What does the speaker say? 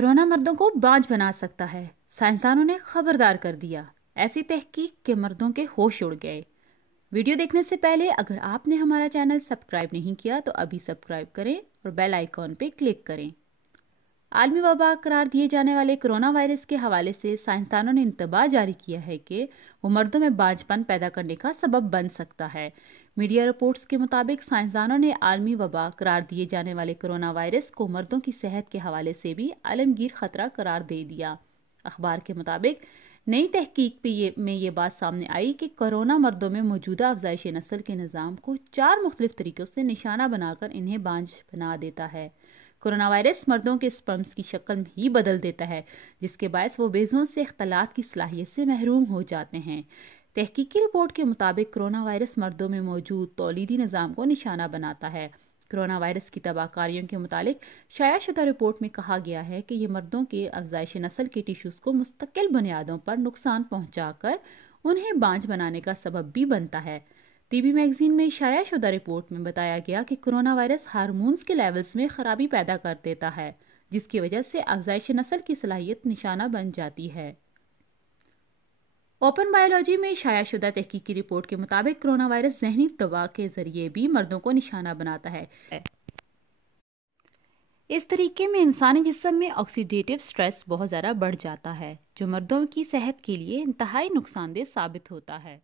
Corona मर्दों को बांझ बना सकता है, साइंसदानों ने खबरदार कर दिया। ऐसी तहकीक के मर्दों के होश उड़ गए। वीडियो देखने से पहले अगर आपने हमारा चैनल सब्सक्राइब नहीं किया तो अभी सब्सक्राइब करें और बेल आइकॉन पे क्लिक करें। आलमी वबा करार दिए जाने वाले कोरोना वायरस के हवाले से साइंसदानों ने इंतबाह जारी किया है कि वो मर्दों में बांझपन पैदा करने का सबब बन सकता है। मीडिया रिपोर्ट्स के मुताबिक साइंसदानों ने आलमी वबा करार दिए जाने वाले कोरोना वायरस को मर्दों की सेहत के हवाले से भी आलमगीर खतरा करार दे दिया। अखबार के मुताबिक नई तहकीक में ये बात सामने आई कि कोरोना मर्दों में मौजूदा अफजाइश नस्ल के निज़ाम को 4 मुख्तलिफ तरीकों से निशाना बनाकर इन्हें बांझ बना देता है। कोरोना वायरस मर्दों के स्पर्म्स की शक्ल ही बदल देता है, जिसके बायस वो बेज़ों से इख्तलात की सलाहियत से महरूम हो जाते हैं। तहकीकी रिपोर्ट के मुताबिक कोरोना वायरस मर्दों में मौजूद तौलीदी निज़ाम को निशाना बनाता है। कोरोना वायरस की तबाहकारियों के मुतालिक शाया-शुदा रिपोर्ट में कहा गया है कि ये मर्दों के अफजाइश नस्ल के टिश्यूज को मुस्तकिल बुनियादों पर नुकसान पहुंचाकर उन्हें बांझ बनाने का सबब भी बनता है। टीबी मैगजीन में शाया-शुदा रिपोर्ट में बताया गया कि कोरोना वायरस हार्मोन्स के लेवल्स में खराबी पैदा कर देता है, जिसकी वजह से अफजाइश नस्ल की सलाहियत निशाना बन जाती है। ओपन बायोलॉजी में शाया-शुदा तहकीकी रिपोर्ट के मुताबिक कोरोना वायरस ज़हनी दबाव के जरिए भी मर्दों को निशाना बनाता है। इस तरीके में इंसानी जिस्म में ऑक्सीडेटिव स्ट्रेस बहुत ज़्यादा बढ़ जाता है, जो मर्दों की सेहत के लिए इंतहाई नुकसानदेह साबित होता है।